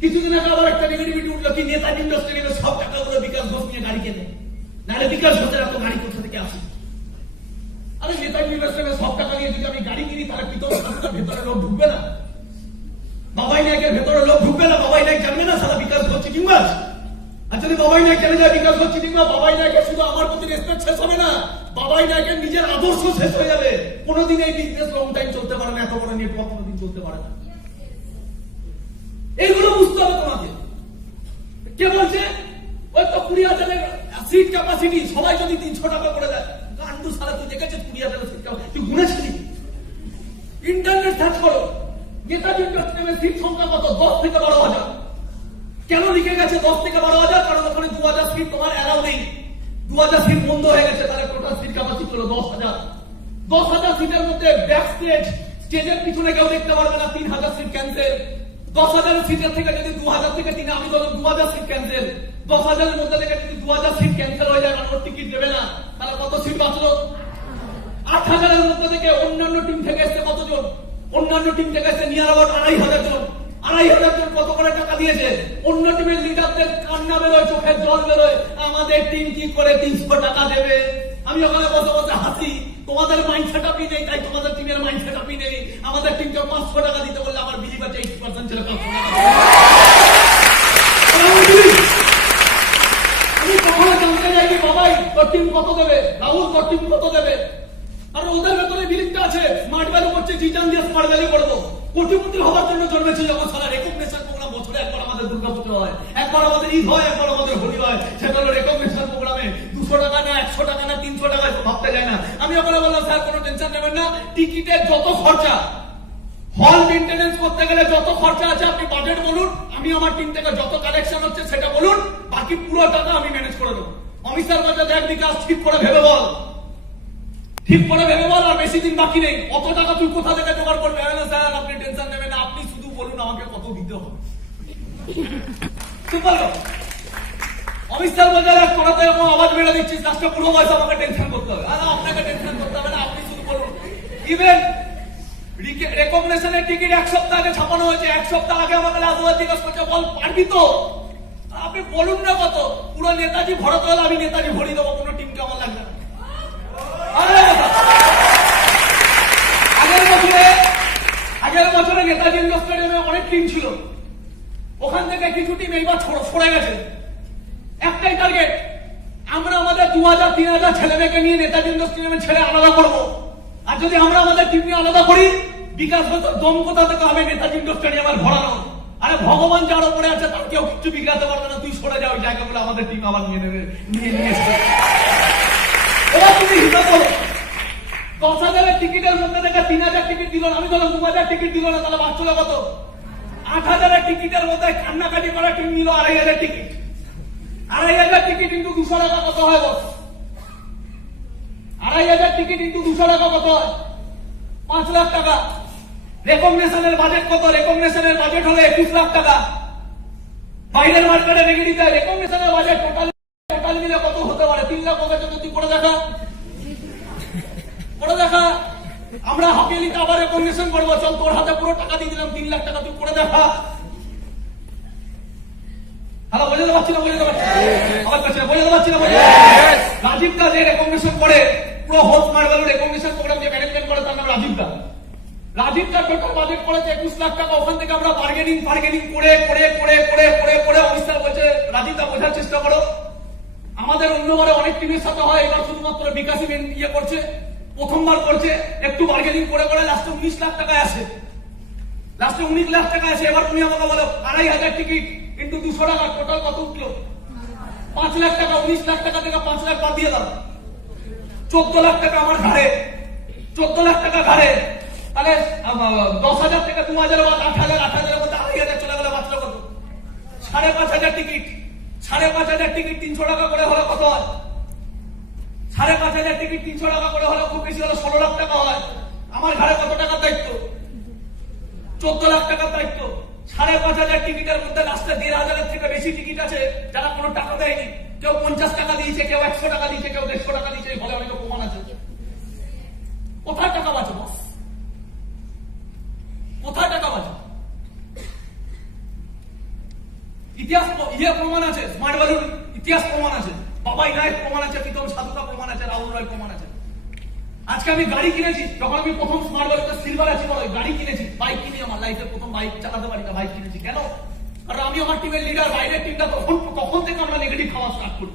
কিছুদিন আগে আবার একটা নেগেটিভিটি উঠলো কি নেতাজি ইন্ডাস্ট্রিয়াল সব টাকাগুলো বিকাশ ঘোষ নিয়ে গাড়ি কেনে, নাহলে বিকাশ ঘোষের এত গাড়ি কোথা থেকে আসে? আরে নেতাজি ইন্ডাস্ট্রিয়াল সব টাকা নিয়ে যদি আমি গাড়ি কিনি তাহলে পিতল সংস্থার ভেতরে লোক ঢুকবে না, বাবাই নায়কের ভেতরে লোক ঢুকবে না, বাবাই নায়ক জানবে না সারা বিকাশ ঘোষ চিটিংবাজ। আর যদি বাবাই নায়ক জানে যায় বিকাশ ঘোষ চিটিংবাজ, বাবাই নায়কের শুধু আমার প্রতি রেসপেক্ট শেষ হবে না, বাবাই নায়কের নিজের আদর্শ শেষ হয়ে যাবে। কোনোদিন এই বিজনেস লং টাইম চলতে পারে না, এত বড় নেটওয়ার্ক কোনোদিন চলতে পারে না। এইগুলো বুঝতে হবে তোমাকে। কে বলছে ওই তো 20,000 সিট ক্যাপাসিটি, সবাই যদি 300 টাকা করে দেয়, গান্ডু সারা তুই দেখেছিস 20,000 সিট ক্যাপাসিটি, তুই গুনেছিলি? ইন্টারনেট সার্চ করো, নেতাজি ইন্ডাস্ট্রিয়ালের সিট সংখ্যা কত? 10 থেকে 12,000। কেন লিখে গেছে 10 থেকে 12,000? কারণ ওখানে 2,000 সিট তোমার অ্যালাউ নেই, 2,000 সিট বন্ধ হয়ে গেছে, তাহলে টোটাল সিট ক্যাপাসিটি হলো 10,000। 10,000 সিটের মধ্যে ব্যাক স্টেজ, স্টেজের পিছনে কেউ দেখতে পারবে না, 3,000 সিট ক্যান্সেল। 10,000 সিটের থেকে যদি 2,000 থেকে 3, আমি ধরো 2,000 সিট ক্যান্সেল, 10,000 এর মধ্যে থেকে যদি 2,000 সিট ক্যান্সেল হয়ে যায়, কারণ টিকিট দেবে না, তাহলে কত সিট বাঁচলো? 8,000 এর মধ্যে থেকে অন্যান্য টিম থেকে এসছে কতজন? অন্যান্য টিম থেকে এসছে নিয়ার অ্যাবাউট 2,500 জন। 2,500 জন কত করে টাকা দিয়েছে? অন্য টিমের লিডারদের কান্না বেরোয়, চোখের জল বেরোয়, আমাদের টিম কি করে 300 টাকা দেবে? আমি ওখানে বসে বসে হাসি, তোমাদের মাইন্ড সেটআপই নেই, তাই তোমাদের টিমের মাইন্ড সেটআপই নেই। আমাদের টিমকে 500 টাকা দিতে বললে আমার বিলিভ আছে 80% ছেলে 500 টাকা। আমি কখনো জানতে যাইনি বাবাই তোর টিম কত দেবে, রাহুল তোর টিম কত দেবে, কারণ ওদের ভেতরে বিলিভটা আছে স্মার্ট ভ্যালু করছে, জিজান দিয়ে স্মার্ট ভ্যালু করবো। কোটিপতি হওয়ার জন্য জন্মেছে যখন সারা রেকগনিশন প্রোগ্রাম বছরে একবার আমাদের দুর্গাপুজো হয়, একবার আমাদের ঈদ হয়, একবার আমাদের হোলি হয়, সেগুলো রেকগনিশন প্রোগ্রামে 200 টাকা না 100 টাকা না 300 টাকা ভাবতে যায় না। আমি ওখানে বললাম স্যার কোনো টেনশন নেবেন না, টিকিটের যত খরচা, হল মেইনটেনেন্স করতে গেলে যত খরচা আছে আপনি বাজেট বলুন, আমি আমার টিম থেকে যত কালেকশন হচ্ছে সেটা বলুন, বাকি পুরো টাকা আমি ম্যানেজ করে দেবো। অমিতার বাজার দেখ বিকাশ ঠিক করে ভেবে বল, ঠিক করে ভেবে বল, আর বেশি দিন বাকি নেই। অত টাকা তুই কোথা থেকে জোগাড় করবে? স্যার আপনি টেনশন নেবেন না, আপনি শুধু বলুন আমাকে কত দিতে হবে। অমিতার বাজার তোরাতে এরকম আওয়াজ বেড়ে দিচ্ছিস, লাস্টে পুরো বয়স আমাকে টেনশন করতে হবে। আর আপনাকে টেনশন করতে হবে না, আপনি শুধু বলুন। ইভেন রেকগনিশনের টিকিট 1 সপ্তাহ আগে ছাপানো হয়েছে, 1 সপ্তাহ আগে আমাকে রাজবাদ জিজ্ঞাসা করছে বল পারবি তো? আপনি বলুন না কত, পুরো নেতাজি ভরাতে হলে আমি নেতাজি ভরিয়ে দেবো, কোনো টিমকে আমার লাগবে না। আগের বছরে নেতাজি ইন্ডোর স্টেডিয়ামে অনেক টিম ছিল, ওখান থেকে কিছু টিম এইবার সরে গেছে। একটাই টার্গেট, আমরা আমাদের 2,000-3,000 ছেলে মেয়েকে নিয়ে নেতাজি ইন্ডোর স্টেডিয়ামে ছেড়ে আলাদা করবো। আর যদি আমরা আমাদের টিম নিয়ে আলাদা করি, বিকাশ বছর দম কোথা থেকে হবে নেতাজি ইন্ডোর স্টেডিয়ামের ভরানো? আরে ভগবান যার উপরে আছে তার কেউ কিছু বিগড়াতে পারবে না, তুই সরে যাও, ওই জায়গাগুলো আমাদের টিম আবার নিয়ে নেবে, নিয়ে এসছে। এবার তুমি হিসাব করো, 10,000 টিকিটের মধ্যে থেকে 3,000 টিকিট দিল, আমি ধরলাম 2,000 টিকিট দিল না, তাহলে বাঁচলো কত? 8,000 টিকিটের মধ্যে কান্নাকাটি করা টিম নিল 2,500 টিকিট। 2,500 টিকিট ইন্টু 200 টাকা কত হয় বস? 2,500 টিকিট ইন্টু 200 টাকা কত হয়? 5 লাখ টাকা। রেকগনিশনের বাজেট কত? রেকগনিশনের বাজেট হলো 21 লাখ টাকা। বাইরের মার্কেটে রেখে দিতে হয় রেকগনিশনের বাজেট টোটাল মিলে কত হতে পারে? 3 লাখ হবে। যদি তুই করে দেখা, করে দেখা। আমরা হকেলিতে আবার রেকগনিশন করবো, চল তোর হাতে পুরো টাকা দিয়ে দিলাম 3 লাখ টাকা, তুই করে দেখা। হ্যালো, বোঝাতে পারছি না? বোঝাতে পারছি আমার কাছে, বোঝাতে পারছি না? রাজীব দা যে রেকগনিশন করে, পুরো whole smart value recognition program যে ম্যানেজমেন্ট করে, তার নাম রাজীব দা। রাজীব দা টোটাল বাজেট করেছে 21 লাখ টাকা। ওখান থেকে আমরা বার্গেনিং করে অফিসার বলছে রাজীব দা বোঝার চেষ্টা করো, আমাদের অন্যবারে অনেক টিমের সাথে হয়, এবার শুধুমাত্র বিকাশী ইয়ে করছে, প্রথমবার করছে, একটু বার্গেনিং করে লাস্টে 19 লাখ টাকায় আসে। লাস্টে 19 লাখ টাকা আসে। এবার তুমি আমাকে বলো 2,500 টিকিট ইন্টু 200 টাকা টোটাল কত উঠলো? 5 লাখ টাকা। 19 লাখ টাকা থেকে 5 লাখ বাদ দিয়ে দাও, 14 লাখ টাকা আমার ঘাড়ে। 14 লাখ টাকা ঘাড়ে, তাহলে 10,000 থেকে 2,000 বাদ 8,000, 8,000 মধ্যে 2,500 চলে গেলে বাঁচলো কত? 5,500 টিকিট। 5,500 টিকিট 300 টাকা করে হলে কত হয়? 5,500 টিকিট 300 টাকা করে হলে খুব বেশি হলে 16 লাখ টাকা হয়। আমার ঘাড়ে কত টাকার দায়িত্ব? 14 লাখ টাকার দায়িত্ব। 5,500 টিকিটের মধ্যে লাস্টে 1,500 থেকে বেশি টিকিট আছে যারা কোনো টাকা দেয়নি। কেউ 50 টাকা দিয়েছে, কেউ 100 টাকা দিয়েছে, কেউ 150 টাকা দিয়েছে, ফলে অনেক প্রমাণ আছে। কোথায় টাকা বাঁচে বস? কোথায় টাকা বাঁচে? ইতিহাস প্রমাণ আছে, স্মার্ট ভ্যালুর ইতিহাস প্রমাণ আছে, বাবাই নায়ক প্রমাণ আছে, প্রীতম সাধুকা প্রমাণ আছে, রাহুল রয় প্রমাণ আছে। আজকে আমি গাড়ি কিনেছি, যখন আমি প্রথম স্মার্ট ভ্যালুতে সিলভার আছি বলে গাড়ি কিনেছি, বাইক কিনে আমার লাইফের প্রথম বাইক চালাতে পারি না, বাইক কিনেছি কেন? কারণ আমি আমার টিমের লিডার, বাইরের টিমটা তখন থেকে আমরা নেগেটিভ খাওয়া স্টার্ট করি।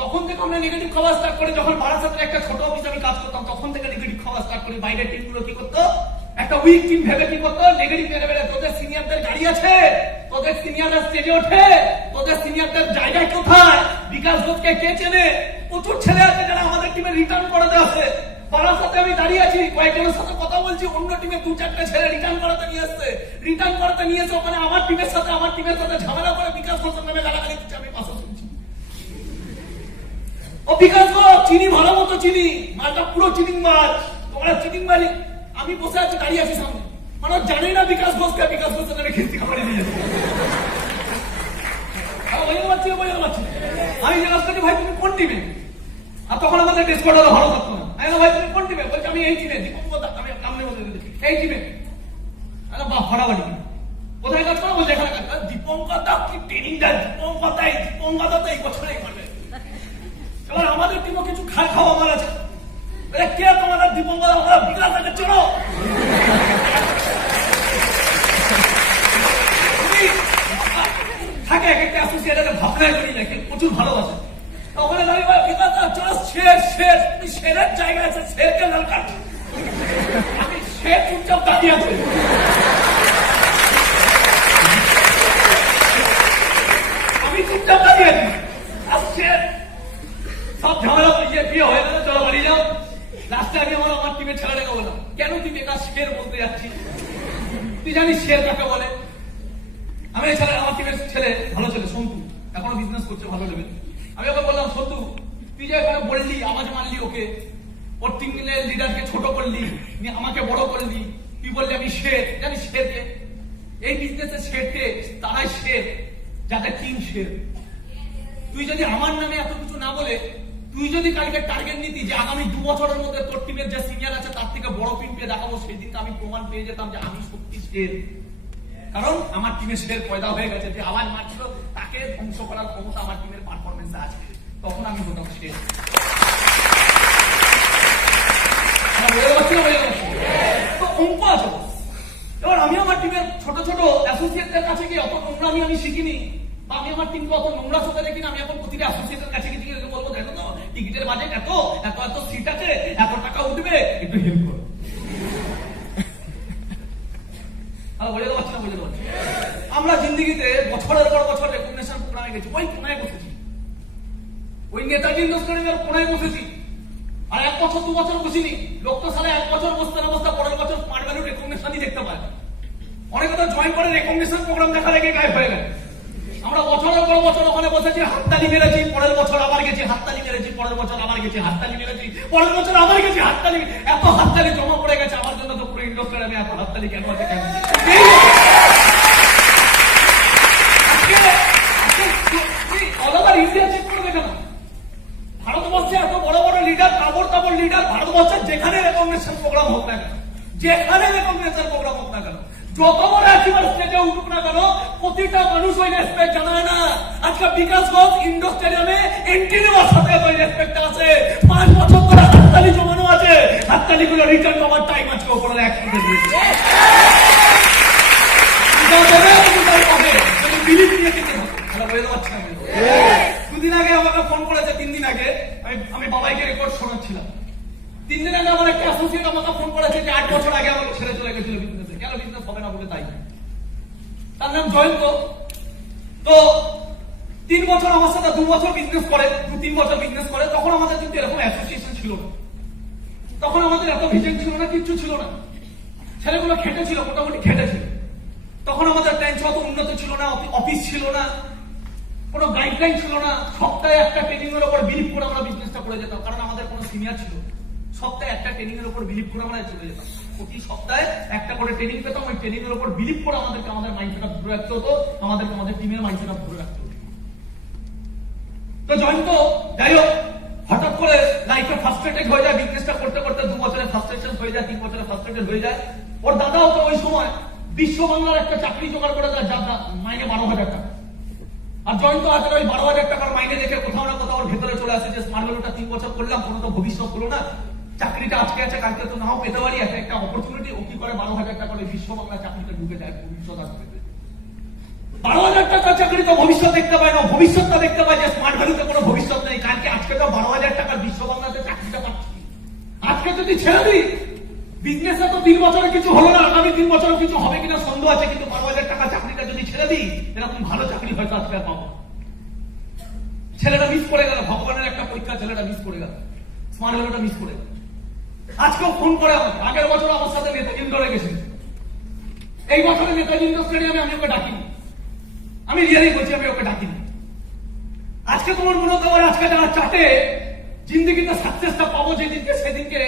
তখন থেকে আমরা নেগেটিভ খাওয়া স্টার্ট করি। যখন বারাসাতের একটা ছোট অফিসে আমি কাজ করতাম তখন থেকে নেগেটিভ খাওয়া স্টার্ট করি। বাইরের টিমগুলো কি করতো, একটা উইক টিম ভেবে কি করতো, নেগেটিভ লেভেলে তোদের সিনিয়রদের গাড়ি আছে, তোদের সিনিয়ররা স্টেজে ওঠে, তোদের সিনিয়রদের জায়গায় কোথায়, বিকাশ ঘোষকে কে চেনে? প্রচুর ছেলে আছে যারা আমাদের টিমে রিটার্ন করাতে আসে। বারাসাতে আমি দাঁড়িয়ে আছি, কয়েকজনের সাথে কথা বলছি, অন্য টিমে 2-4টা ছেলে রিটার্ন করাতে নিয়ে এসছে, ওখানে আমার টিমের সাথে ঝামেলা করে বিকাশ ঘোষের নামে গালাগালি দিচ্ছে, আমি পাশে শুনছি। ও বিকাশ ঘোষ চিনি, ভালো মতো চিনি, মালটা পুরো চিনিং মাছ, তোমরা চিনিং মারি। আমি বসে আছি, দাঁড়িয়ে আছি সামনে, মানে জানি না বিকাশ ঘোষকে, বিকাশ ঘোষের নামে খিস্তি খাবারে দিয়ে যাচ্ছে। আমি জিজ্ঞাসা করছি, ভাই তুমি কোন টিমে? আর তখন আমাদের ডিসকর্ডারও ভালো থাকতো না। ভাই তুমি কোন টিমে? বলছি আমি এই টিমে, দীপঙ্কর, আমি নাম নেই বলতে এই টিমে। বা ভাড়াবাড়ি কোথায় কাজ করো? বলছে এখানে কাজ কর। দীপঙ্কর দা কি ট্রেনিং দেয়? দীপঙ্কর দা এই বছরেই করবে। এবার আমাদের টিমও কিছু খাওয়া আমার আছে। কে তোমাদের দীপঙ্কর দা? আমরা বিকাশ দাকে চলো। থাকে এক একটা অ্যাসোসিয়েটের ভাবনায় করি না, প্রচুর ভালোবাসে। ওখানে দাঁড়িয়ে বিকাশ দা চলো, শের তুমি শেরের জায়গায় আছে, শেরকে লাল কাট। আমি শের চুপচাপ দাঁড়িয়ে আছি। আমি চুপচাপ দাঁড়িয়ে আছি। আর শের সব ঝামেলা বিয়ে হয়ে গেল, চলো বাড়ি যাও। লাস্টে আমি আমার টিমের ছেলেটাকে বললাম, কেন তুই বেকার শের বলতে যাচ্ছিস? তুই জানিস শের কাকে বলে? আমি আমার টিমের ছেলে, ভালো ছেলে সন্তু, এখনো বিজনেস করছে ভালো লেভেল। আমি ওকে বললাম, সন্তু তুই যে এখানে বললি, আওয়াজ মারলি ওকে, ওর টিমের লিডারকে ছোট করলি, আমাকে বড় করলি, তুই বললি আমি শের। জানিস শেরকে? এই বিজনেসের শেরকে তারাই শের যাদের টিম শের। তুই যদি আমার নামে এত কিছু না বলে, তুই যদি কালকে টার্গেট নিতি যে আগামী 2 বছরের মধ্যে তোর টিমের যে সিনিয়র আছে তার থেকে বড় টিম পেয়ে দেখাবো, সেই দিনকে আমি প্রমাণ পেয়ে যেতাম যে আমি সত্যি শের। কারণ আমার টিমের শের পয়দা হয়ে গেছে, যে আওয়াজ মারছিল তাকে ধ্বংস করার ক্ষমতা আমার টিমের পারফরমেন্সে আছে, তখন আমি হতাম শের। তো অঙ্ক আছে। এবার আমি আমার টিমের ছোট ছোট অ্যাসোসিয়েটদের কাছে গিয়ে অত নোংরামি আমি শিখিনি, বা আমি আমার টিমকে অত নোংরা চোখে দেখি না। আমি এখন প্রতিটা অ্যাসোসিয়েটের কাছে গিয়ে বলবো, দেখো তো টিকিটের বাজেট এত সিট আছে, এত টাকা উঠবে, একটু হেল্প করো। আমরা জিন্দিগিতে বছরের পর বছর রেকগনিশন প্রোগ্রামে গেছি, ওই কোনায় বসেছি, ওই নেতাজি ইন্ডাস্ট্রিয়াল কোনায় বসেছি। আর 1 বছর 2 বছর বসিনি। লোক তো সালে 1 বছর বসতে না বসতে পরের বছর স্মার্ট ভ্যালু রেকগনিশনই দেখতে পায়। অনেকে তো জয়েন করে রেকগনিশন প্রোগ্রাম দেখা লেগে গায়েব হয়ে গেল। আমরা বছরের পর বছর ওখানে বসেছি, হাততালি মেরেছি, পরের বছর আবার গেছি, হাততালি মেরেছি, পরের বছর আবার গেছি, হাততালি মেরেছি, পরের বছর আবার গেছি, হাততালি। এত হাততালি জমা পড়ে গেছে আমার জন্য, তো পুরো ইন্ডাস্ট্রিয়াল আমি এত হাততালি কেন আছে কেন? ভারতবর্ষে এত বড় বড় লিডার, তাবড় লিডার, ভারতবর্ষের যেখানে রেকগনিশন প্রোগ্রাম হোক না কেন, যেখানে রেকগনিশন প্রোগ্রাম হোক না কেন, যত বড় অ্যাচিভার স্টেজে উঠুক না কেন, প্রতিটা মানুষ ওই রেসপেক্ট জানায় না। আজকে বিকাশ ঘোষ ইন্ডোর স্টেডিয়ামে এন্ট্রি নেওয়ার সাথে ওই রেসপেক্ট আছে। 5 বছর ধরে হাততালি জমানো আছে, হাততালি গুলো রিটার্ন হওয়ার টাইম আজকে ওপরে একসাথে দিয়েছে। দুদিন আগে আমাকে ফোন করেছে, 3 দিন আগে আমি বাবাইকে রেকর্ড শোনাচ্ছিলাম। 3 দিন আগে আমার একটা অ্যাসোসিয়েট আমাকে ফোন করেছে যে 8 বছর আগে আমাকে ছেড়ে চলে গেছিল বিজনেসে, কেন বিজনেস হবে না বলে, তাই তার নাম জয়ন্ত। তো 3 বছর আমার সাথে 2 বছর বিজনেস করে, 2-3 বছর বিজনেস করে। তখন আমাদের কিন্তু এরকম অ্যাসোসিয়েশন ছিল না, তখন আমাদের এত ভিজন ছিল না, কিচ্ছু ছিল না। ছেলেগুলো খেটেছিল, মোটামুটি খেটেছিল। তখন আমাদের টেন্স অত উন্নত ছিল না, অফিস ছিল না, কোনো গাইডলাইন ছিল না। সপ্তাহে একটা ট্রেনিং এর উপর বিলিভ করে আমরা বিজনেসটা করে যেতাম, কারণ আমাদের কোনো সিনিয়র ছিল। সপ্তাহে একটা ট্রেনিং এর উপর বিলিভ করে আমরা চলে যেতাম। প্রতি সপ্তাহে একটা করে ট্রেনিং পেতাম, ওই ট্রেনিং এর উপর বিলিভ করে আমাদেরকে আমাদের মাইন্ডসেট ধরে রাখতে হতো, আমাদের টিমের মাইন্ডসেট ধরে রাখতে হতো। তো জয়ন্ত যাই হোক, হঠাৎ করে লাইফে ফ্রাস্ট্রেটেড হয়ে যায়, বিজনেসটা করতে করতে 2 বছরে ফ্রাস্ট্রেশন হয়ে যায়, 3 বছরে ফ্রাস্ট্রেটেড হয়ে যায়। ওর দাদাও তো ওই সময় বিশ্ব বাংলার একটা চাকরি জোগাড় করে দেয়, যার মাইনে 12,000 টাকা। আর জয়ন্ত হাজার ওই 12,000 টাকার মাইনে দেখে কোথাও না কোথাও ওর ভেতরে চলে আসে যে স্মার্ট ভ্যালুটা 3 বছর করলাম, কোনো তো ভবিষ্যৎ হলো না, চাকরিটা আজকে আছে কালকে তো নাও পেতে পারি, একটা অপরচুনিটি। ও কি করে 12,000 টাকা করে বিশ্ব বাংলা চাকরিতে ঢুকে যায়, ভবিষ্যৎ আসবে। 12,000 টাকার চাকরি তো ভবিষ্যৎ দেখতে পায় না, ভবিষ্যৎটা দেখতে পায় যে স্মার্ট ভ্যালুতে কোনো ভবিষ্যৎ নেই। কালকে আজকে তো 12,000 টাকার বিশ্ব বাংলাতে চাকরিটা পাচ্ছি, আজকে যদি ছেড়ে দিই বিজনেসে তো 3 বছরে কিছু হলো না, আগামী 3 বছরে কিছু হবে কিনা সন্দেহ আছে, কিন্তু 12,000 টাকা চাকরিটা যদি ছেড়ে দিই এরকম ভালো চাকরি হয়তো আজকে পাবো। ছেলেটা মিস করে গেল, ভগবানের একটা পরীক্ষা, ছেলেটা মিস করে গেল, স্মার্ট ভ্যালুটা মিস করে গেল। আজকেও ফোন করে আমাকে, আগের বছর আমার সাথে নেতাজি ইন্ডোরে গেছিল, এই বছরে নেতাজি ইন্ডোর স্টেডিয়ামে আমি ওকে ডাকিনি, আমি রিয়ালি বলছি আমি ওকে ডাকিনি। আজকে তোমার মনে হতে পারে আজকে যারা চাটে জিন্দগিতে সাকসেসটা পাবো যেদিনকে, সেদিনকে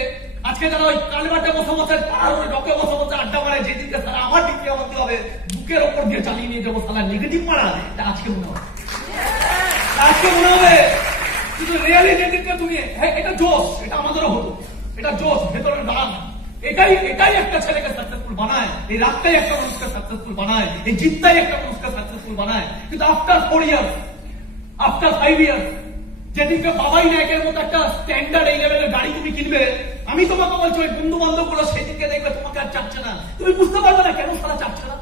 আজকে যারা ওই কালবাটে বসে বসে আর ওই ডকে বসে বসে আড্ডা মারে, যেদিনকে তারা আমার ডিগ্রি আমাকে হবে বুকের ওপর দিয়ে চালিয়ে নিয়ে যাবো সালা নেগেটিভ মারা, এটা আজকে মনে হবে, আজকে মনে হবে। কিন্তু রিয়ালি যেদিনকে তুমি এটা জোশ, এটা আমাদেরও হতো, এটা জোশ ভেতরের দাঁড়ান, এটাই একটা ছেলেকে সাকসেসফুল বানায়, এই রাতটাই একটা মানুষকে সাকসেসফুল বানায়, এই জিতটাই একটা মানুষকে সাকসেসফুল বানায়। কিন্তু আফটার 4 ইয়ার্স, আফটার 5 ইয়ার্স, যেদিনকে বাবাই নায়কের মতো একটা স্ট্যান্ডার্ড এই লেভেলের গাড়ি তুমি কিনবে, আমি তোমাকে বলছি ওই বন্ধু বান্ধব গুলো সেদিনকে দেখবে তোমাকে আর চাচ্ছে না, তুমি বুঝতে পারবে না কেন তারা চাচ্ছে না।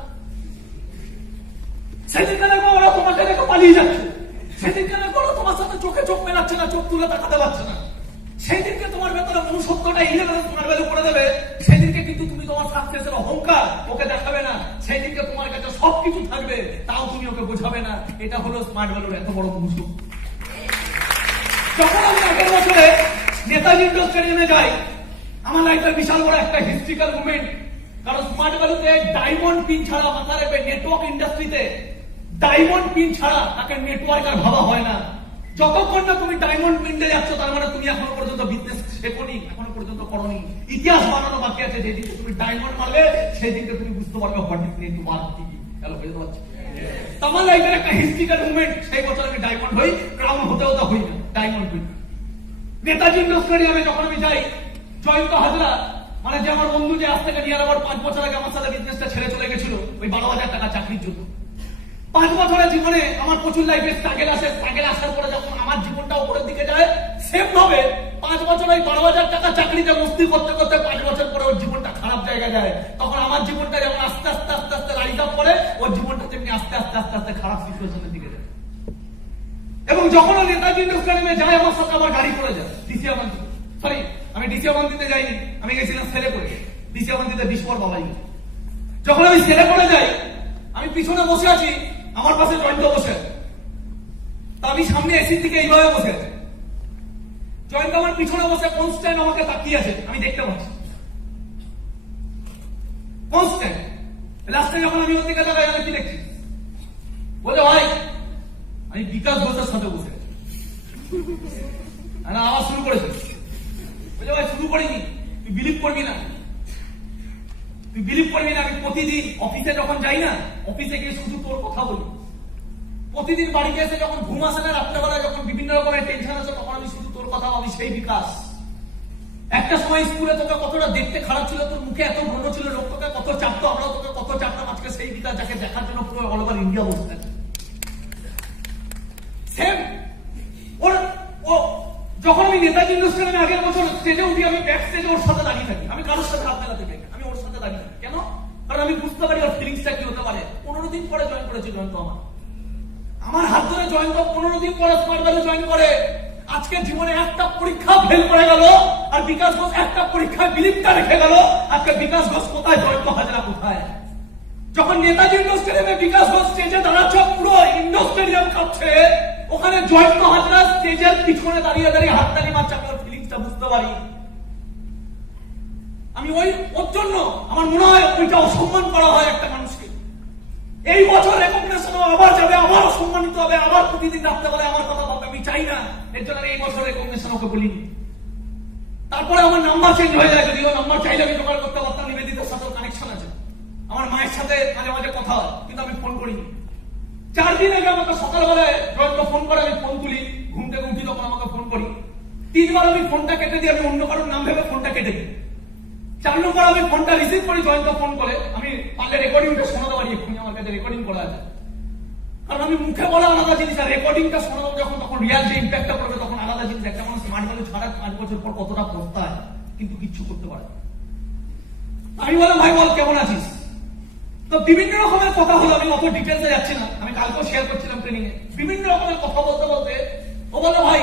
সেদিনকে দেখবো ওরা তোমাকে দেখে পালিয়ে যাচ্ছে, সেদিনকে দেখবো ওরা তোমার সাথে চোখে চোখ মেলাচ্ছে না, চোখ তুলে তাকাতে পারছে না। সেদিনকে তোমার ভেতরে মনুষ্যত্বটা ইলেভেলে তোমার ভ্যালু করে দেবে, সেদিনকে কিন্তু তুমি তোমার সাকসেসের অহংকার ওকে দেখাবে না, সেদিনকে তোমার কাছে সবকিছু থাকবে তাও তুমি ওকে বোঝাবে না। এটা হলো স্মার্ট ভ্যালুর এত বড় মুহূর্ত। যখন আমি আগের বছরে নেতাজি ইন্ডোর স্টেডিয়ামে যাই, আমার লাইফের বিশাল বড় একটা হিস্ট্রিক্যাল মুভমেন্ট, কারণ স্মার্ট ভ্যালুতে ডায়মন্ড পিন ছাড়া, মাথা রাখবে নেটওয়ার্ক ইন্ডাস্ট্রিতে ডায়মন্ড পিন ছাড়া তাকে নেটওয়ার্ক আর ভাবা হয় না। যতক্ষণ না তুমি ডায়মন্ড পিনতে যাচ্ছ তার মানে তুমি এখনো পর্যন্ত বিজনেস শেখোনি, এখনো পর্যন্ত করোনি, ইতিহাস বানানো বাকি আছে। যেদিকে তুমি ডায়মন্ড মারবে সেদিকে তুমি বুঝতে পারবে হোয়াট ইজ নেটওয়ার্ক কি। হ্যালো, বুঝতে পারছো? আমার লাইফের একটা হিস্ট্রিক্যাল মুভমেন্ট, সেই বছর আমি ডায়মন্ড হই, ক্রাউন হতে হতে হই না, ডায়মন্ড হই। নেতাজি ইন্ডোর স্টেডিয়ামে যখন আমি যাই, জয়ন্ত হাজরা মানে যে আমার বন্ধু, যে আজ থেকে নিয়ে আমার 5 বছর আগে আমার সাথে বিজনেসটা ছেড়ে চলে গেছিল ওই 12,000 টাকা চাকরির জন্য। 5 বছরের জীবনে আমার প্রচুর লাইফে স্ট্রাগল আসে, স্ট্রাগল আসার পরে যখন আমার জীবনটা উপরের দিকে যায়, সেম ভাবে 5 বছর ওই 12,000 টাকা চাকরিতে মস্তি করতে করতে 5 বছর পরে ওর জীবনটা খারাপ জায়গায় যায়। তখন আমার জীবনটা যেমন আস্তে আস্তে আস্তে আস্তে রাইজ আপ করে, ওর জীবনটা তেমনি আস্তে আস্তে আস্তে আস্তে খারাপ সিচুয়েশনের দিকে যায়। এবং যখন ও নেতাজি ইন্ডোর স্টেডিয়ামে যায়, আমার সাথে আমার গাড়ি করে যায় ডিসিয়াবান্তি, সরি আমি ডিসিয়াবান্তিতে যাইনি, আমি গেছিলাম সেলে করে, ডিসিয়াবান্তিতে বিস্ফোর বাবাই। যখন আমি সেলে করে যাই, আমি পিছনে বসে আছি, আমার পাশে জয়ন্ত বসে আছে, তা আমি সামনে এসির দিকে এইভাবে বসে আছি, জয়ন্ত আমার পিছনে বসে কনস্ট্যান্ট আমাকে তাকিয়ে আছে, আমি দেখতে পাচ্ছি কনস্ট্যান্ট। লাস্টে যখন আমি ওর দিকে তাকাই, আমি কি দেখছি, বলে ভাই আমি বিকাশ ঘোষের সাথে বসে আছি, আওয়াজ শুরু করেছে, বলে ভাই শুরু করিনি, তুই বিলিভ করবি না, তুই বিলিভ করবি না, আমি প্রতিদিন অফিসে যখন যাই না, অফিসে গিয়ে শুধু তোর কথা বলি, প্রতিদিন বাড়িতে এসে যখন ঘুম আসে না, রাত্রেবেলা যখন বিভিন্ন রকমের টেনশন আসে, তখন আমি শুধু তোর কথা ভাবি, সেই বিকাশ। একটা সময় স্কুলে তোকে কতটা দেখতে খারাপ ছিল, তোর মুখে এত ব্রণ ছিল, লোক তোকে কত চাপতো, আমরা তোকে কত চাপতাম, আজকে সেই বিকাশ যাকে দেখার জন্য পুরো অল ওভার ইন্ডিয়া বসে থাকে। সেম ও যখন আমি নেতাজি ইন্ডোর স্টেডিয়ামে আগের বছর স্টেজে উঠি, আমি ব্যাক স্টেজে ওর সাথে দাঁড়িয়ে থাকি, আমি কারোর সাথে হাত মেলাতে চাই, আমি ওর সাথে দাঁড়িয়ে থাকি। কেন? কারণ আমি বুঝতে পারি ওর ফিলিংসটা কি হতে পারে। 15 দিন পরে জয়েন করেছে জয়ন্ত, আমার হাত ধরে জয়ন্ত 15 দিন পরে স্মার্ট ভ্যালু জয়েন করে। আজকে জীবনে একটা পরীক্ষা ফেল করে গেল, আর বিকাশ ঘোষ একটা পরীক্ষায় বিলিপটা রেখে গেল। আজকে বিকাশ ঘোষ কোথায়, জয়ন্ত হাজরা কোথায়? যখন নেতাজি ইন্ডোর স্টেডিয়ামে বিকাশ ঘোষ স্টেজে দাঁড়াচ্ছে, পুরো ইন্ডোর স্টেডিয়াম কাঁপছে, ওখানে জয়ন্ত হাজরা স্টেজের পিছনে দাঁড়িয়ে দাঁড়িয়ে হাততালি মারছে, আমি ওর ফিলিংসটা বুঝতে পারি। আমি ওর জন্য আমার মনে হয় ওইটা অসম্মান করা হয় একটা মানুষকে। এই বছর রেকগনিশন আবার যাবে, আবার সম্মানিত হবে, আবার প্রতিদিন রাত্রেবেলায় আমার কথা ভাববে, আমি চাই না। এর জন্য এই বছর রেকগনিশন ওকে বলিনি। তারপরে আমার নাম্বার চেঞ্জ হয়ে যায়, যদিও নাম্বার চাইলে আমি জোগাড় করতে পারতাম, নিবেদিতার সাথে কানেকশন আছে, আমার মায়ের সাথে মাঝে মাঝে কথা হয়, কিন্তু আমি ফোন করিনি। 4 দিন আগে আমাকে সকালবেলায় জয়ন্ত ফোন করে, আমি ফোন তুলি, ঘুম থেকে উঠি তখন আমাকে ফোন করি। 3 বার আমি ফোনটা কেটে দিই, আমি অন্য কারোর নাম ভেবে ফোনটা কেটে দিই। 4 নম্বর আমি ফোনটা রিসিভ করি, জয়ন্ত ফোন করে, আমি পারলে রেকর্ডিংটা শোনাতে পারি, এক্ষুনি আমার কাছে রেকর্ডিং করা আছে। কারণ আমি মুখে বলা আলাদা জিনিস, আর রেকর্ডিংটা শোনাবো যখন, তখন রিয়াল যে ইম্প্যাক্টটা করবে তখন আলাদা জিনিস। একটা মানুষ স্মার্ট ভ্যালু ছাড়া 5 বছর পর কতটা পস্তায়, কিন্তু কিচ্ছু করতে পারে। আমি বললাম ভাই বল কেমন আছিস, তো বিভিন্ন রকমের কথা হলো, আমি অত ডিটেলসে যাচ্ছি না, আমি কালকেও শেয়ার করছিলাম ট্রেনিং এ। বিভিন্ন রকমের কথা বলতে বলতে ও বললো ভাই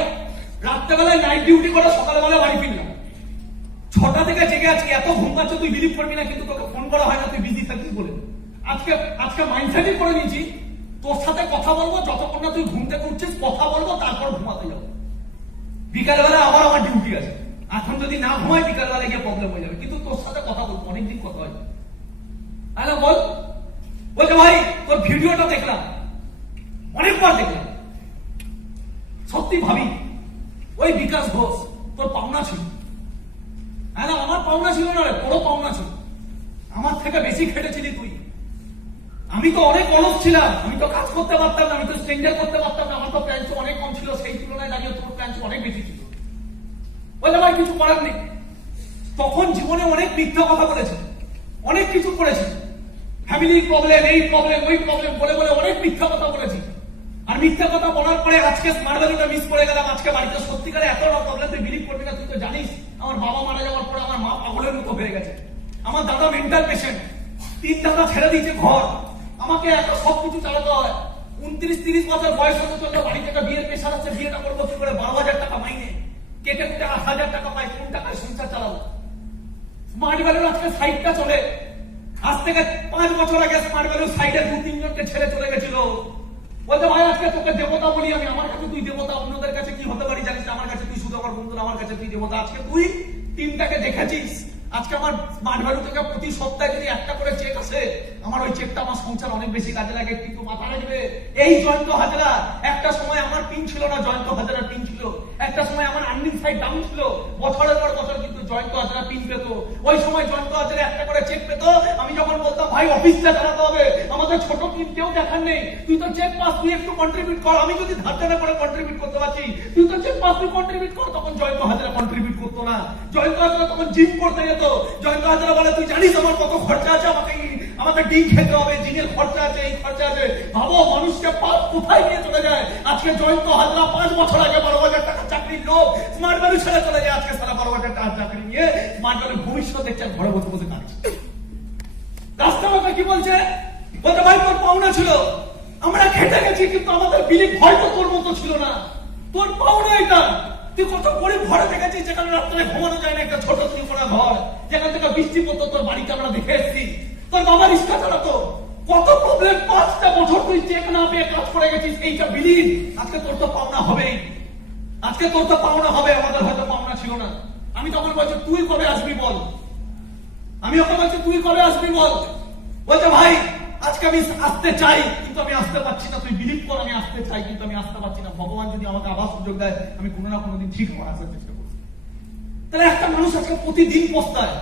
রাত্রেবেলায় নাইট ডিউটি করে সকালবেলা বাড়ি ফিরলাম, 6টা থেকে জেগে আছি, এত ঘুম পাচ্ছে তুই বিলিভ করবি না, কিন্তু তোকে ফোন করা হয় না, তুই বিজি থাকিস বলে। আজকে মাইন্ডসেটই করে নিয়েছি তোর সাথে কথা বলবো যতক্ষণ না তুই ঘুম থেকে উঠছিস, কথা বলবো, তারপর ঘুমাতে যাবো। বিকালবেলা আবার আমার ডিউটি আছে, এখন যদি না ঘুমাই বিকালবেলা গিয়ে প্রবলেম হয়ে যাবে, কিন্তু তোর সাথে কথা বলবো, অনেকদিন কথা হয়। হ্যালো বল। বলছে ভাই তোর ভিডিওটা দেখলাম, অনেকবার দেখলাম, সত্যি ভাবি ওই বিকাশ ঘোষ তোর পাওনা ছিল। হ্যাঁ না, আমার পাওনা ছিল না রে, বড় পাওনা ছিল, আমার থেকে বেশি খেটেছিলি তুই। আমি তো অনেক অলস ছিলাম, আমি তো কাজ করতে পারতাম না, আমি তো স্ট্যান্ডার্ড করতে পারতাম না, আমার তো প্যান্ট অনেক কম ছিল, সেই তুলনায় দাঁড়িয়ে তোর প্যান্ট অনেক বেশি ছিল। বলছে ভাই কিছু করার নেই, তখন জীবনে অনেক মিথ্যা কথা বলেছে, অনেক কিছু করেছে, ফ্যামিলির প্রবলেম, এই প্রবলেম, ওই প্রবলেম বলে বলে অনেক মিথ্যা কথা বলেছি। আর মিথ্যা কথা বলার পরে আজকে স্মার্ট ভ্যালুটা মিস করে গেলাম। আজকে বাড়িতে সত্যিকারে এত প্রবলেম তুই বিলিভ করবি না। তুই তো জানিস আমার বাবা মারা যাওয়ার পরে আমার মা পাগলের মতো হয়ে গেছে, আমার দাদা মেন্টাল পেশেন্ট, 3 দাদা ছেড়ে দিয়েছে ঘর, আমাকে এত সবকিছু চালাতে হয়। 29-30 বছর বয়স হতে চললো, বাড়ি থেকে বিয়ের পেশার আছে, বিয়েটা করবো কি করে, 12,000 টাকা মাইনে, কেটে কুটে 8,000 টাকা পাই, কোন টাকায় সংসার চালাবো। স্মার্ট ভ্যালুর আজকে সাইডটা চলে, আজ থেকে 5 বছর আগে স্মার্ট ভ্যালু সাইডে 2-3 জনকে ছেড়ে চলে গেছিল। বলতে ভাই আজকে তোকে দেবতা বলি আমি, আমার কাছে তুই দেবতা, অন্যদের কাছে কি হতে পারি জানিস, আমার কাছে তুই শুধু আমার বন্ধু, আমার কাছে তুই দেবতা। আজকে তুই টিমটাকে দেখেছিস, আজকে আমার স্মার্ট ভ্যালু থেকে প্রতি সপ্তাহে যদি একটা করে চেক আসে, আমার ওই চেকটা আমার সংসার অনেক বেশি কাজে লাগে। কিন্তু মাথা রাখবে এই জয়ন্ত হাজরা, একটা সময় আমার টিম ছিল না, জয়ন্ত হাজরা টিম ছিল। একটা সময় আমার আর্নিং সাইড ডাউন ছিল, বছরের পর বছর কিন্তু জয়ন্ত হাজরা টিম পেত। ওই সময় জয়ন্ত হাজরা একটা করে চেক পেত, আমি যখন বলতাম ভাই অফিসটা চালাতে হবে, আমাদের ছোট টিম কেউ দেখার নেই, তুই তো চেক পাস, তুই একটু কন্ট্রিবিউট কর, আমি যদি ধার দেনা করে কন্ট্রিবিউট করতে পারছি, তুই তো চেক পাস, তুই কন্ট্রিবিউট কর। তখন জয়ন্ত হাজরা কন্ট্রিবিউট করতো না, জয়ন্ত হাজরা তখন জিম করতে যেত। জয়ন্ত হাজরা বলে তুই জানিস আমার কত খরচা আছে, আমাকে ডিম খেতে হবে, জিমের খরচা আছে, এই খরচা আছে। ভাবো মানুষকে পাপ কোথায় নিয়ে চলে যায়। আজকে জয়ন্ত হাজরা 5 বছর আগে 12,000 টাকা চাকরির লোক, স্মার্ট ভ্যালু ছেড়ে চলে যায়, আজকে সারা 12,000 টাকা চাকরি নিয়ে স্মার্ট ভ্যালু ভবিষ্যৎ দেখছেন, ঘরে বসে বসে কাটছে। রাস্তা আমাকে কি বলছে, বলতে ভাই তোর পাওনা ছিল, আমরা খেটে গেছি, কিন্তু আমাদের বিলিভ হয়তো তোর মতো ছিল না, তোর পাওনা এটা। তুই কত গরিব ঘরে দেখেছিস যেখানে রাত্রে ঘুমানো যায় না, একটা ছোট ত্রিকোণা ঘর, যেখান থেকে বৃষ্টি পড়তো, তোর বাড়িতে আমরা দেখে এসেছি, তোর বাবা রিক্সা চালাতো, কত প্রবলেম, 5টা বছর তুই চেক না পেয়ে কাজ করে গেছিস, এইটা বিলিভ। আজকে তোর তো পাওনা হবেই, আজকে তোর তো পাওনা হবে, আমাদের হয়তো পাওনা ছিল না। আমি তখন বলছি তুই কবে আসবি বল, আমি ওকে বলছি তুই কবে আসবি বল। বলছে ভাই আজকে আমি আসতে চাই, কিন্তু আমি আসতে পারছি না, তুই বিলিভ কর, আমি আসতে চাই কিন্তু আমি আসতে পারছি না। ভগবান যদি আমাকে আবার সুযোগ দেয়, আমি কোনো না কোনোদিন ঠিক হওয়ার আসার চেষ্টা করছি। তাহলে একটা মানুষ আজকে প্রতিদিন পস্তায়,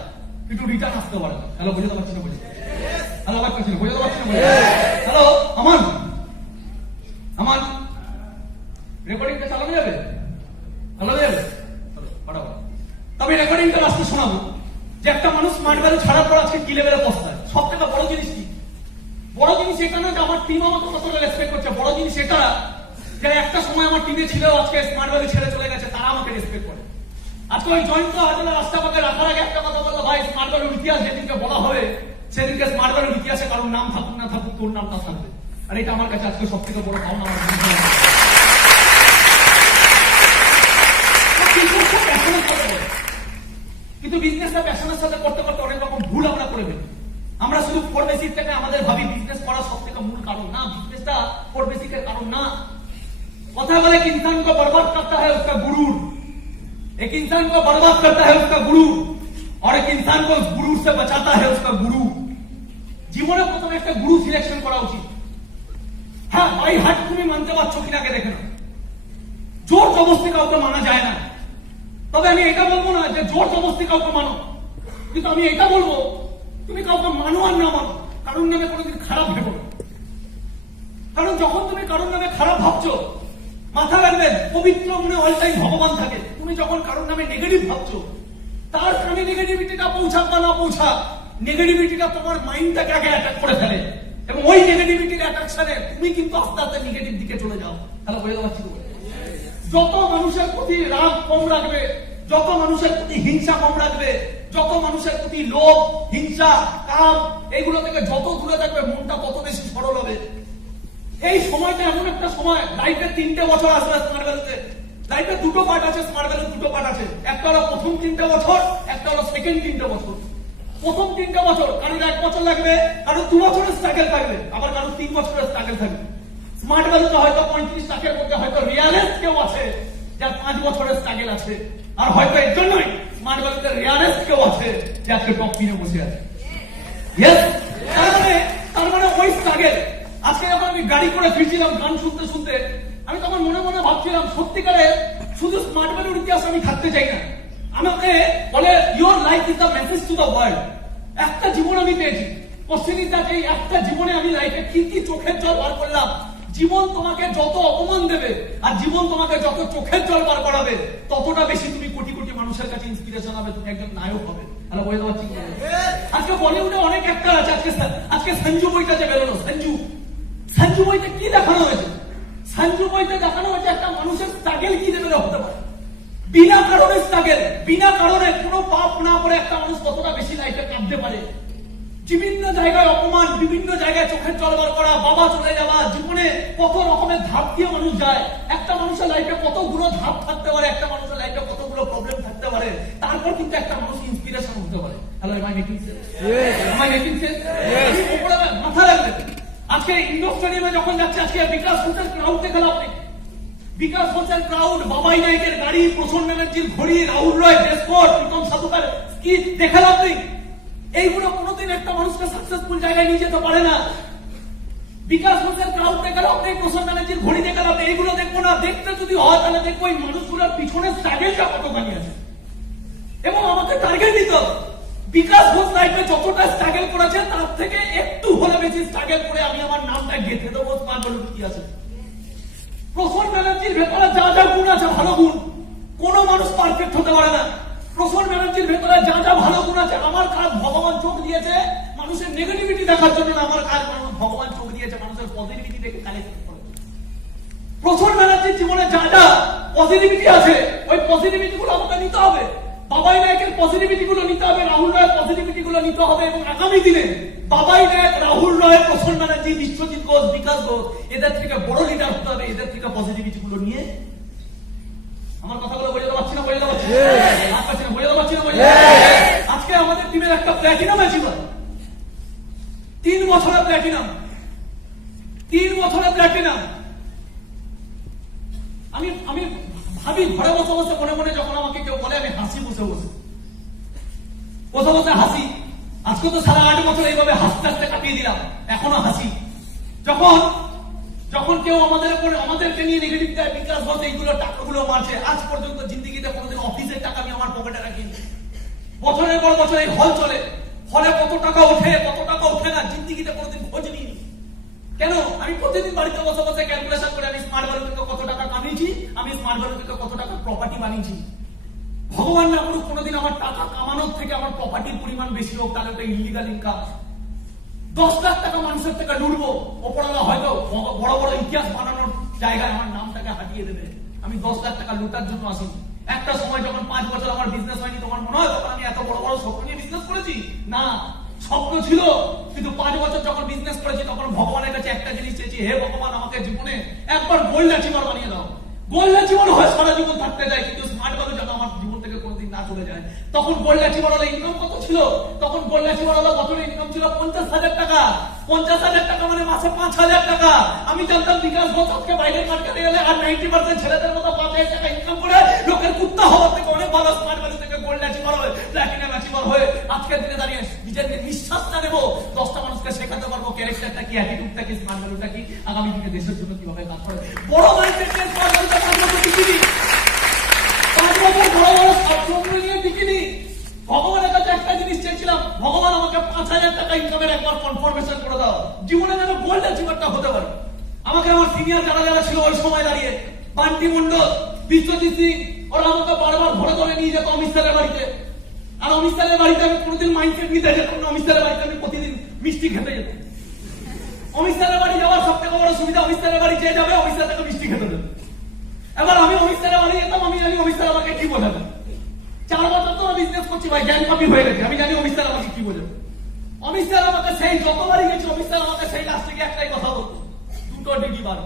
কিন্তু রিটার্ন আসতে পারে না। হ্যালো, বুঝতে পারছি না, বুঝতে হ্যালো পাচ্ছি না, বুঝতে পারছি না। হ্যালো আমান, আমান রেকর্ডিংটা চালানো যাবে, চালানো যাবে, তবে রেকর্ডিংটা লাস্টে শোনাবো যে একটা মানুষ স্মার্ট ভ্যালু ছাড়ার পর আজকে কি লেভেলে পস্তায়। সব থেকে বড় জিনিস কি, বড় জিনিস এটা না যে আমার টিম আমাকে কতটা রেসপেক্ট করছে, বড় জিনিস এটা যে একটা সময় আমার টিমে ছিল, আজকে স্মার্ট ভ্যালু ছেড়ে চলে গেছে, তারা আমাকে রেসপেক্ট করে। আজকে ওই জয়ন্ত হাজরা রাস্তা পাকে রাখার আগে একটা কথা বললো, ভাই স্মার্ট ভ্যালুর ইতিহাস যেদিনকে বলা হবে, সেদিনকে স্মার্ট ভ্যালুর ইতিহাসে কারোর নাম থাকুক না থাকুক, তোর নামটা থাকবে। আর এটা আমার কাছে আজকে সব থেকে বড় পাওনা। আমার কিন্তু বিজনেসটা প্যাশনের সাথে করতে করতে অনেক রকম ভুল আমরা করে ফেলি। আমরা শুধু ফোর বেসিক থেকে আমাদের ভাবি বিজনেস করা সব থেকে মূল কারণ না, বিজনেসটা ফোর বেসিকের কারণ না। কথা বলে एक इंसान को बर्बाद करता है उसका गुरूर, एक इंसान को बर्बाद करता है उसका गुरूर, और एक इंसान को उस गुरूर से बचाता है उसका गुरु। জীবনে প্রথমে একটা গুরু সিলেকশন করা উচিত। হ্যাঁ ভাই হাট তুমি মানতে পারছো কিনা আগে দেখে না, জোর জবরদস্তি কাউকে মানা যায় না। তবে আমি এটা বলবো না যে জোর জবরদস্তি কাউকে মানো, কিন্তু আমি এটা বলবো তুমি কাউকে মানো আর না মানো, কারোর নামে কোনোদিন খারাপ ভেবো না। কারণ যখন তুমি কারোর নামে খারাপ ভাবছো, মাথা রাখবেন পবিত্র মনে অল টাইম ভগবান থাকে। তুমি যখন কারোর নামে নেগেটিভ ভাবছো, তার কানে নেগেটিভিটিটা পৌঁছাক বা না পৌঁছাক, নেগেটিভিটিটা তোমার মাইন্ডটাকে আগে অ্যাটাক করে ফেলে এবং ওই নেগেটিভিটির অ্যাট্রাকশনে তুমি কিন্তু আস্তে আস্তে নেগেটিভ দিকে চলে যাও। তাহলে বুঝতে পারছি তো? যত মানুষের প্রতি রাগ কম রাখবে, যত মানুষের প্রতি হিংসা কম রাখবে, যত মানুষের প্রতি লোভ, হিংসা, কাম এইগুলো থেকে যত দূরে থাকবে, মনটা তত বেশি সরল হবে। এই সময়টা এমন একটা সময়, লাইফের 3টে বছর আসবে স্মার্ট ভ্যালুতে। লাইফের 2টো পার্ট আছে, স্মার্ট ভ্যালু 2টো পার্ট আছে। একটা হলো প্রথম 3টে বছর, একটা হলো সেকেন্ড 3টে বছর। প্রথম 3টে বছর কারোর 1 বছর লাগবে, কারোর 2 বছরের স্ট্রাগল থাকবে, আবার কারোর 3 বছরের স্ট্রাগল থাকবে। স্মার্ট ভ্যালুতে হয়তো 35 লাখের মধ্যে হয়তো রিয়ালেস্ট কেউ আছে যার 5 বছরের স্ট্রাগল আছে, আর হয়তো এর জন্যই স্মার্ট ভ্যালুতে রিয়ালেস্ট কেউ আছে যে আজকে টপ 3-এ বসে আছে। ইয়েস, তার মানে ওই স্ট্রাগল। আজকে যখন আমি গাড়ি করে ফিরছিলাম গান শুনতে শুনতে, আমি তখন মনে মনে ভাবছিলাম সত্যিকারে শুধু স্মার্ট ভ্যালুর ইতিহাস আমি থাকতে চাই না। আমাকে বলে your life is the message to the world. একটা জীবন আমি পেয়েছি, কোশ্চেনটা এই একটা জীবনে আমি লাইফে কি কি চোখের জল বার করলাম। জীবন তোমাকে যত অপমান দেবে আর জীবন তোমাকে যত চোখের জল বার করাবে, ততটা বেশি তুমি কোটি কোটি মানুষের কাছে ইন্সপিরেশন হবে, তুমি একজন নায়ক হবে। তাহলে বলে দেওয়া ঠিক। আজকে বলিউডে অনেক অ্যাক্টর আছে। আজকে সঞ্জু বইটা যে বেরোলো, সঞ্জু বইতে কি দেখানো হয়েছে? সঞ্জু বইতে দেখানো হয়েছে একটা মানুষের স্ট্রাগল কি দেবে হতে পারে। বিনা কারণে স্ট্রাগল, বিনা কারণে কোনো পাপ না করে একটা মানুষ কতটা বেশি লাইফে কাঁদতে পারে। বিভিন্ন জায়গায় অপমান, বিভিন্ন জায়গায় চোখের জল বার করা, বাবা চলে যাওয়া, জীবনে কত রকমের ধাপ দিয়ে মানুষ যায়। একটা মানুষের লাইফে কতগুলো ধাপ থাকতে পারে, একটা মানুষের লাইফে কতগুলো প্রবলেম থাকতে পারে, তারপর কিন্তু একটা মানুষ ইন্সপিরেশন হতে পারে। Hello, am I making sense? Am I making sense? মাথা রাখবে। আজকে ইন্ডোর স্টেডিয়ামে যখন যাচ্ছে, আজকে বিকাশ হোটেল ক্রাউড দেখে লাভ নেই। বিকাশ হোটেল ক্রাউড, বাবাই নায়কের গাড়ি, প্রসন্ন ব্যানার্জির ঘড়ি, রাহুল রয় ড্রেস কোড, প্রীতম সাধুকার কি দেখে লাভ নেই। এইগুলো কোনোদিন একটা মানুষকে সাকসেসফুল জায়গায় নিয়ে যেতে পারে না। বিকাশ হোটেল ক্রাউড দেখে লাভ নেই, প্রসন্ন ব্যানার্জির ঘড়ি দেখে লাভ নেই। এইগুলো দেখবো না। দেখতে যদি হয় তাহলে দেখবো এই মানুষগুলোর পিছনে স্ট্রাগলটা কতখানি আছে, এবং আমাকে টার্গেট দিতে হবে। বিকাশ ঘোষ লাইফে যতটা স্ট্রাগল করেছে তার থেকে একটু হলে বেশি স্ট্রাগল করে আমি আমার নামটা গেঁথে দেবো স্মার্ট ভ্যালুর ইতিহাসে। প্রসন্ন ব্যানার্জির ভেতরে যা যা গুণ আছে, ভালো গুণ, কোন মানুষ পারফেক্ট হতে পারে না। প্রসন্ন ব্যানার্জির ভেতরে যা যা ভালো গুণ আছে, আমার কাজ ভগবান চোখ দিয়েছে মানুষের নেগেটিভিটি দেখার জন্য না, আমার কাজ ভগবান চোখ দিয়েছে মানুষের পজিটিভিটি দেখে কালেক্ট করে। প্রসন্ন ব্যানার্জির জীবনে যা যা পজিটিভিটি আছে, ওই পজিটিভিটি গুলো আমাকে নিতে হবে। বাবাই নায়কের পজিটিভিটি গুলো নিতে হবে, রাহুল রয়ের পজিটিভিটি গুলো নিতে হবে, এবং আগামী দিনে বাবাই নায়ক, রাহুল রয়, প্রসন্ন ব্যানার্জি, বিশ্বজিৎ ঘোষ, বিকাশ ঘোষ, এদের থেকে বড় লিডার হতে হবে। এদের থেকে পজিটিভিটি গুলো নিয়ে, আমার কথাগুলো বোঝাতে পারছি না? বোঝাতে পারছি না? বোঝাতে পারছি না? আজকে আমাদের টিমের একটা প্ল্যাটিনাম অ্যাচিভার, 3 বছরের প্ল্যাটিনাম, 3 বছরের প্ল্যাটিনাম। আমি ভাবি ঘরে বসে বসে মনে মনে, যখন আমাকে কেউ বলে আমি হাসি বসে বসে হাসি। আজকে তো সারা 8 বছর এইভাবে হাসতে হাসতে কাটিয়ে দিলাম, এখনো হাসি। যখন কেউ আমাদেরকে নিয়ে নেগেটিভ দেয়, বিকাশ ঘোষ এইগুলো টাকাগুলো মারছে, আজ পর্যন্ত জিন্দিগিতে কোনোদিন অফিসের টাকা আমি আমার পকেটে রাখিনি। বছরের পর বছর এই হল চলে, হলে কত টাকা ওঠে কত টাকা ওঠে না, জিন্দিগিতে কোনোদিন খোঁজ নিইনি। কেন? আমি প্রতিদিন বাড়িতে বসে বসে ক্যালকুলেশন করে আমি স্মার্ট ভ্যালু থেকে কত টাকা কামিয়েছি, আমি স্মার্ট ভ্যালু থেকে কত টাকা প্রপার্টি বানিয়েছি। ভগবান না করুক কোনোদিন আমার টাকা কামানোর থেকে আমার প্রপার্টির পরিমাণ বেশি হোক, তাহলে ওটা ইলিগাল ইনকাম। 10 লাখ টাকা মানুষের থেকে লুটবো, ওপরওয়ালা হয়তো বড় বড় ইতিহাস বানানোর জায়গায় আমার নামটাকে হাঁটিয়ে দেবে। আমি 10 লাখ টাকা লুটার জন্য আসিনি। একটা সময় যখন 5 বছর আমার বিজনেস হয়নি, তোমার মনে হয় তখন আমি এত বড় বড় স্বপ্ন নিয়ে বিজনেস করেছি? না, স্বপ্ন ছিল, কিন্তু 5 বছর যখন বিজনেস করেছি তখন ভগবানের কাছে একটা জিনিস চেয়েছি, হে ভগবান, আমাকে জীবনে একবার গোল্ড অ্যাচিভার বানিয়ে দাও। গোল্ড অ্যাচিভার হয় সারা জীবন থাকতে যায়, কিন্তু স্মার্ট ভ্যালু যেন আমার জীবন থেকে কোনোদিন না চলে যায়। তখন গোল্ড অ্যাচিভার হলে ইনকাম কত ছিল? তখন গোল্ড অ্যাচিভার হলে বছরের ইনকাম ছিল 50,000 টাকা। 50,000 টাকা মানে মাসে 5,000 টাকা। আমি জানতাম বিকাশ ঘোষ আজকে বাইরের মার্কেটে গেলে আর 90% ছেলেদের মতো 5,000 টাকা ইনকাম করে লোকের কুত্তা হওয়ার থেকে অনেক ভালো স্মার্ট ভ্যালু থেকে গোল্ড অ্যাচিভার হয়ে, প্ল্যাটিনাম অ্যাচিভার হয়ে আজকের দিনে দাঁড়িয়ে নিজেকে নিঃশ্বাসটা নেবো, 10টা মানুষকে শেখাতে পারবো ক্যারেক্টারটা কি, অ্যাটিটিউডটা কি, স্মার্ট ভ্যালুটা কি, আগামী দিনে দেশের জন্য কিভাবে কাজ করে। বড় মাইন্ডসেট স্মার্ট ভ্যালুটা টিকিনি, 5 বছর বড় বড় স্বপ্ন নিয়ে টিকিনি। ভগবানের কাছে একটা জিনিস চেয়েছিলাম, ভগবান আমাকে 5,000 টাকা ইনকামের একবার কনফার্মেশন করে দাও, জীবনে যেন গোল্ড অ্যাচিভারটা হতে পারে। আমাকে আমার সিনিয়র যারা ছিল ওই সময় দাঁড়িয়ে, বান্টি মন্ডল, বিশ্বজিৎ সিং, ওরা আমাকে বারবার ঘরে ধরে নিয়ে যেত অমিত স্যারের বাড়িতে। আর অমিত স্যারের বাড়িতে আমি কোনোদিন মাইন্ডসেট নিতে যেতাম না, অমিত স্যারের বাড়িতে আমি প্রতিদিন মিষ্টি খেতে যেতাম। অমিত স্যারের বাড়ি যাওয়ার সব থেকে বড় সুবিধা, অমিত স্যারের বাড়ি যে যাবে অমিত স্যার তাকে মিষ্টি খেতে দেবে। এবার আমি অমিত স্যারের বাড়ি যেতাম, আমি জানি অমিত স্যার আমাকে কি বোঝাবে। 4 বছর তো বিজনেস করছি ভাই, জ্ঞান কপি হয়ে গেছে, আমি জানি অমিত স্যার আমাকে কি বোঝাবে। অমিত স্যার আমাকে সেই যতবারই গেছি অমিত স্যার আমাকে সেই লাস্ট থেকে একটাই কথা বলতো, 2 ডিগ্রি বাড়ো।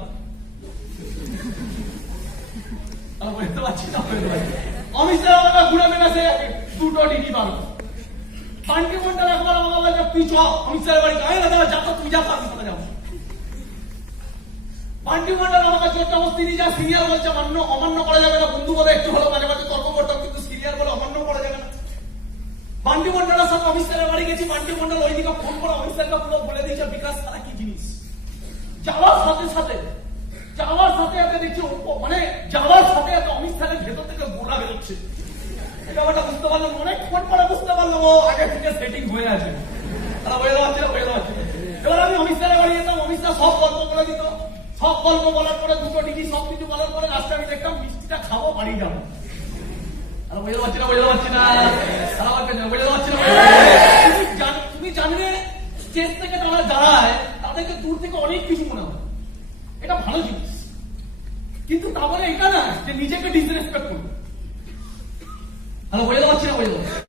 বুঝতে পারছি না, অমিত স্যার আমাকে ঘুরে মেলাছে 2 ডিগ্রি বাড়ো। পান্টি মন্ডল একবার আমাকে বলছে তুই চ অমিত স্যারের বাড়ি, আমি না যা তো তুই যা, আমি কোথায় যাবো। পান্টি মন্ডল আমাকে জোর জবরদস্তি নিয়ে যা, সিনিয়র বলছে অমান্য করা যাবে না, বন্ধু বলে একটু হলো মাঝে মাঝে তর্ক করতাম, কিন্তু সিনিয়র বলে অমান্য করা যাবে না। পান্টি মন্ডলের সাথে অমিত স্যারের বাড়ি গেছি, পান্টি মন্ডল ওইদিকে ফোন করে অমিত স্যারকে পুরো বলে দিয়েছে বিকাশ তারা কি জিনিস। যাওয়ার সাথে সাথে দেখছি মানে যাওয়ার সাথে অমিত স্যারের ভেতর থেকে গোলা বেরোচ্ছে। এটা ব্যাপারটা বুঝতে পারলাম, অনেকক্ষণ পরে বুঝতে পারলাম ও আগে থেকে সেটিং হয়ে আছে, তারা হয়ে যাচ্ছে না। এবার আমি অমিত স্যারের বাড়ি যেতাম, অমিত স্যার সব গল্প বলে দিত, সব গল্প বলার পরে 2 ডিগ্রি সব কিছু বলার পরে লাস্টে আমি দেখতাম মিষ্টিটা খাবো বাড়ি যাবো। তুমি জানবে স্টেজ থেকে তারা দাঁড়ায় তাদেরকে দূর থেকে অনেক কিছু মনে হয়, এটা ভালো জিনিস, কিন্তু তা বলে এটা না যে নিজেকে ডিসরেসপেক্ট করবে। বুঝতে পারছি না।